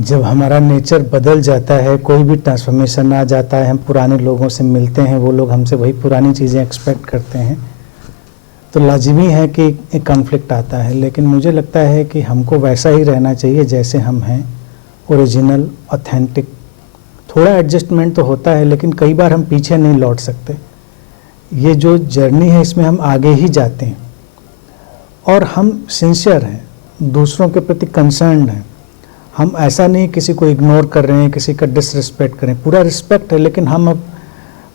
जब हमारा नेचर बदल जाता है, कोई भी ट्रांसफॉर्मेशन आ जाता है, हम पुराने लोगों से मिलते हैं, वो लोग हमसे वही पुरानी चीज़ें एक्सपेक्ट करते हैं, तो लाजिमी है कि एक कॉन्फ्लिक्ट आता है। लेकिन मुझे लगता है कि हमको वैसा ही रहना चाहिए जैसे हम हैं, ओरिजिनल, ऑथेंटिक। थोड़ा एडजस्टमेंट तो होता है, लेकिन कई बार हम पीछे नहीं लौट सकते। ये जो जर्नी है इसमें हम आगे ही जाते हैं और हम सिंसियर हैं, दूसरों के प्रति कंसर्न्ड हैं। हम ऐसा नहीं किसी को इग्नोर कर रहे हैं, किसी का डिसरिस्पेक्ट करें, पूरा रिस्पेक्ट है, लेकिन हम अब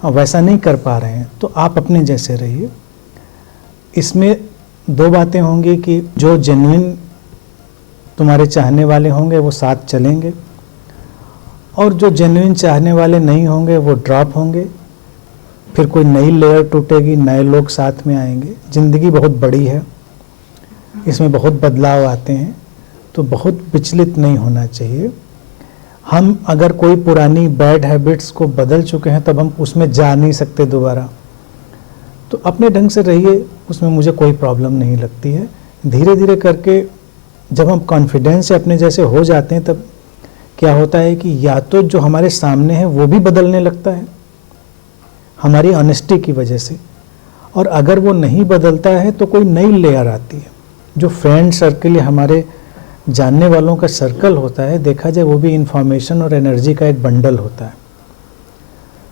वैसा नहीं कर पा रहे हैं। तो आप अपने जैसे रहिए। इसमें दो बातें होंगी कि जो जेन्युइन तुम्हारे चाहने वाले होंगे वो साथ चलेंगे, और जो जेन्युइन चाहने वाले नहीं होंगे वो ड्रॉप होंगे। फिर कोई नई लेयर टूटेगी, नए लोग साथ में आएंगे। ज़िंदगी बहुत बड़ी है, इसमें बहुत बदलाव आते हैं, तो बहुत विचलित नहीं होना चाहिए। हम अगर कोई पुरानी बैड हैबिट्स को बदल चुके हैं तब हम उसमें जा नहीं सकते दोबारा। तो अपने ढंग से रहिए, उसमें मुझे कोई प्रॉब्लम नहीं लगती है। धीरे धीरे करके जब हम कॉन्फिडेंस से अपने जैसे हो जाते हैं तब क्या होता है कि या तो जो हमारे सामने है वो भी बदलने लगता है हमारी ऑनेस्टी की वजह से, और अगर वो नहीं बदलता है तो कोई नई लेयर आती है। जो फ्रेंड सर्कल या हमारे जानने वालों का सर्कल होता है, देखा जाए वो भी इंफॉर्मेशन और एनर्जी का एक बंडल होता है।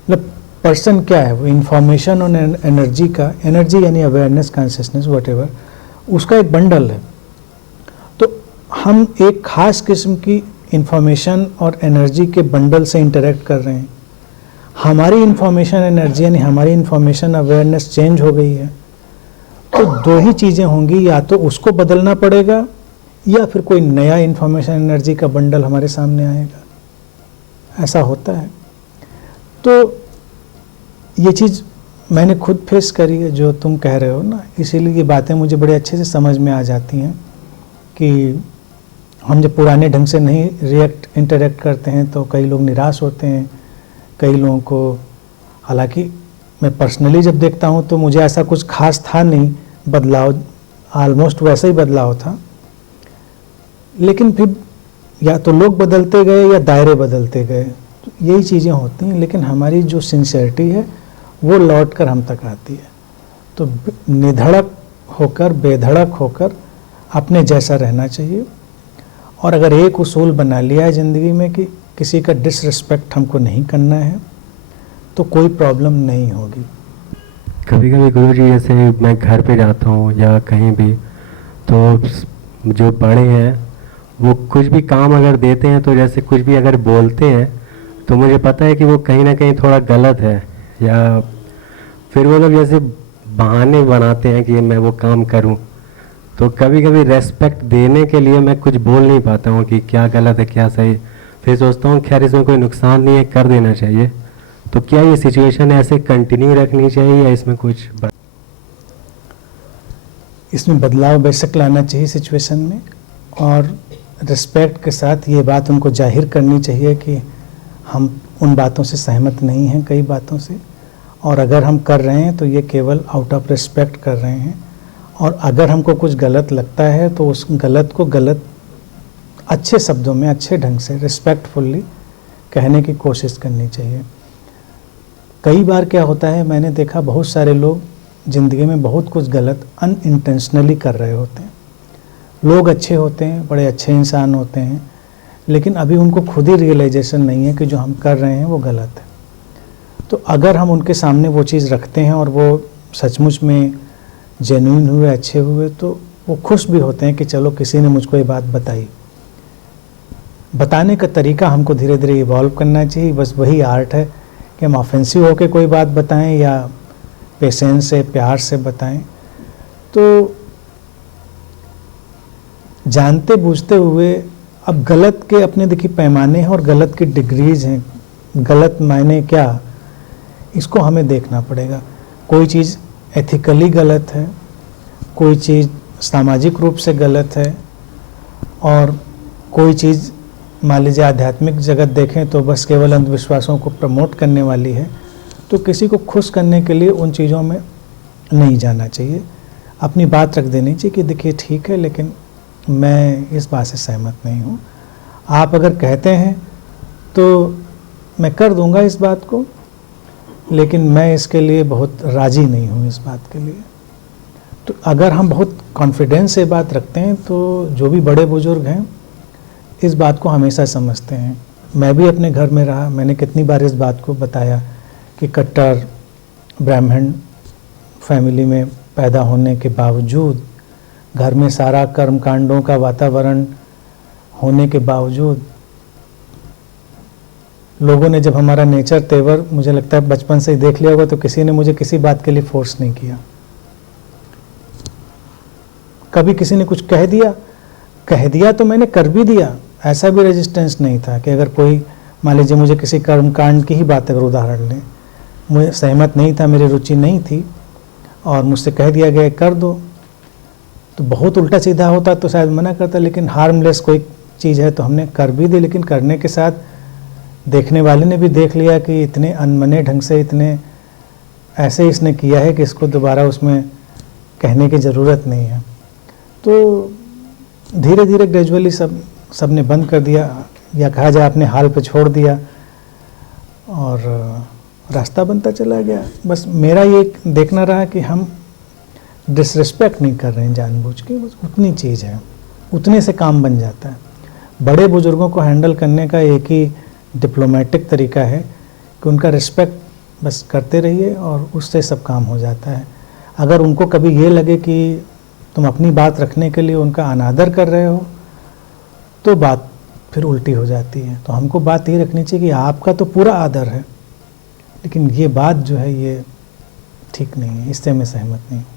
मतलब पर्सन क्या है, वो इंफॉर्मेशन और एनर्जी का, एनर्जी यानी अवेयरनेस, कॉन्शियसनेस, व्हाटएवर, उसका एक बंडल है। तो हम एक खास किस्म की इंफॉर्मेशन और एनर्जी के बंडल से इंटरेक्ट कर रहे हैं। हमारी इंफॉर्मेशन एनर्जी यानी हमारी इंफॉर्मेशन अवेयरनेस चेंज हो गई है, तो दो ही चीज़ें होंगी, या तो उसको बदलना पड़ेगा या फिर कोई नया इंफॉर्मेशन एनर्जी का बंडल हमारे सामने आएगा। ऐसा होता है। तो ये चीज़ मैंने खुद फेस करी है जो तुम कह रहे हो ना, इसीलिए ये बातें मुझे बड़े अच्छे से समझ में आ जाती हैं कि हम जब पुराने ढंग से नहीं इंटरेक्ट करते हैं तो कई लोग निराश होते हैं, कई लोगों को, हालांकि मैं पर्सनली जब देखता हूँ तो मुझे ऐसा कुछ खास था नहीं, बदलाव ऑलमोस्ट वैसा ही बदलाव था। लेकिन फिर या तो लोग बदलते गए या दायरे बदलते गए, तो यही चीज़ें होती हैं। लेकिन हमारी जो सिंसियरिटी है वो लौट कर हम तक आती है। तो निधड़क होकर, बेधड़क होकर अपने जैसा रहना चाहिए। और अगर एक उसूल बना लिया है ज़िंदगी में कि किसी का डिसरिस्पेक्ट हमको नहीं करना है, तो कोई प्रॉब्लम नहीं होगी। कभी कभी गुरुजी, जैसे मैं घर पे जाता हूँ या कहीं भी, तो जो बड़े हैं वो कुछ भी काम अगर देते हैं तो जैसे कुछ भी अगर बोलते हैं तो मुझे पता है कि वो कहीं ना कहीं थोड़ा गलत है, या फिर वो लोग जैसे बहाने बनाते हैं कि मैं वो काम करूं। तो कभी कभी रेस्पेक्ट देने के लिए मैं कुछ बोल नहीं पाता हूं कि क्या गलत है क्या सही। फिर सोचता हूँ खैर इसमें कोई नुकसान नहीं है, कर देना चाहिए। तो क्या ये सिचुएशन ऐसे कंटिन्यू रखनी चाहिए या इसमें कुछ इसमें बदलाव बेशक लाना चाहिए सिचुएशन में, और रिस्पेक्ट के साथ ये बात उनको जाहिर करनी चाहिए कि हम उन बातों से सहमत नहीं हैं, कई बातों से, और अगर हम कर रहे हैं तो ये केवल आउट ऑफ रिस्पेक्ट कर रहे हैं। और अगर हमको कुछ गलत लगता है तो उस गलत को गलत अच्छे शब्दों में, अच्छे ढंग से, रिस्पेक्टफुल्ली कहने की कोशिश करनी चाहिए। कई बार क्या होता है, मैंने देखा बहुत सारे लोग ज़िंदगी में बहुत कुछ गलत अनइंटेंशनली कर रहे होते हैं। लोग अच्छे होते हैं, बड़े अच्छे इंसान होते हैं, लेकिन अभी उनको खुद ही रियलाइजेशन नहीं है कि जो हम कर रहे हैं वो गलत है। तो अगर हम उनके सामने वो चीज़ रखते हैं और वो सचमुच में जेन्युइन हुए, अच्छे हुए, तो वो खुश भी होते हैं कि चलो किसी ने मुझको ये बात बताई। बताने का तरीका हमको धीरे धीरे इवॉल्व करना चाहिए। बस वही आर्ट है कि हम ऑफेंसिव होकर कोई बात बताएं या पेशेंस से, प्यार से बताएं। तो जानते बूझते हुए, अब गलत के अपने देखिए पैमाने हैं और गलत की डिग्रीज हैं। गलत मायने क्या, इसको हमें देखना पड़ेगा। कोई चीज़ एथिकली गलत है, कोई चीज़ सामाजिक रूप से गलत है, और कोई चीज़ मान लीजिए आध्यात्मिक जगत देखें तो बस केवल अंधविश्वासों को प्रमोट करने वाली है। तो किसी को खुश करने के लिए उन चीज़ों में नहीं जाना चाहिए। अपनी बात रख देनी चाहिए कि देखिए ठीक है, लेकिन मैं इस बात से सहमत नहीं हूँ। आप अगर कहते हैं तो मैं कर दूंगा इस बात को, लेकिन मैं इसके लिए बहुत राज़ी नहीं हूँ इस बात के लिए। तो अगर हम बहुत कॉन्फिडेंस से बात रखते हैं तो जो भी बड़े बुजुर्ग हैं इस बात को हमेशा समझते हैं। मैं भी अपने घर में रहा, मैंने कितनी बार इस बात को बताया कि कट्टर ब्राह्मण फैमिली में पैदा होने के बावजूद, घर में सारा कर्मकांडों का वातावरण होने के बावजूद, लोगों ने जब हमारा नेचर तेवर मुझे लगता है बचपन से ही देख लिया होगा, तो किसी ने मुझे किसी बात के लिए फोर्स नहीं किया। कभी किसी ने कुछ कह दिया तो मैंने कर भी दिया, ऐसा भी रेजिस्टेंस नहीं था कि अगर कोई मान लीजिए मुझे किसी कर्मकांड की ही बात अगर उदाहरण लें, मुझे सहमत नहीं था, मेरी रुचि नहीं थी और मुझसे कह दिया गया कर दो, तो बहुत उल्टा सीधा होता तो शायद मना करता, लेकिन हार्मलेस कोई चीज़ है तो हमने कर भी दी। लेकिन करने के साथ देखने वाले ने भी देख लिया कि इतने अनमने ढंग से, इतने ऐसे इसने किया है कि इसको दोबारा उसमें कहने की ज़रूरत नहीं है। तो धीरे धीरे ग्रेजुअली सब ने बंद कर दिया, या कहा जाए अपने हाल पे छोड़ दिया और रास्ता बनता चला गया। बस मेरा ये देखना रहा कि हम डिसरिस्पेक्ट नहीं कर रहे हैं जानबूझ के, बस उतनी चीज़ है, उतने से काम बन जाता है। बड़े बुजुर्गों को हैंडल करने का एक ही डिप्लोमेटिक तरीका है कि उनका रिस्पेक्ट बस करते रहिए और उससे सब काम हो जाता है। अगर उनको कभी ये लगे कि तुम अपनी बात रखने के लिए उनका अनादर कर रहे हो तो बात फिर उल्टी हो जाती है। तो हमको बात ये रखनी चाहिए कि आपका तो पूरा आदर है, लेकिन ये बात जो है ये ठीक नहीं है, इससे मैं सहमत नहीं हूँ।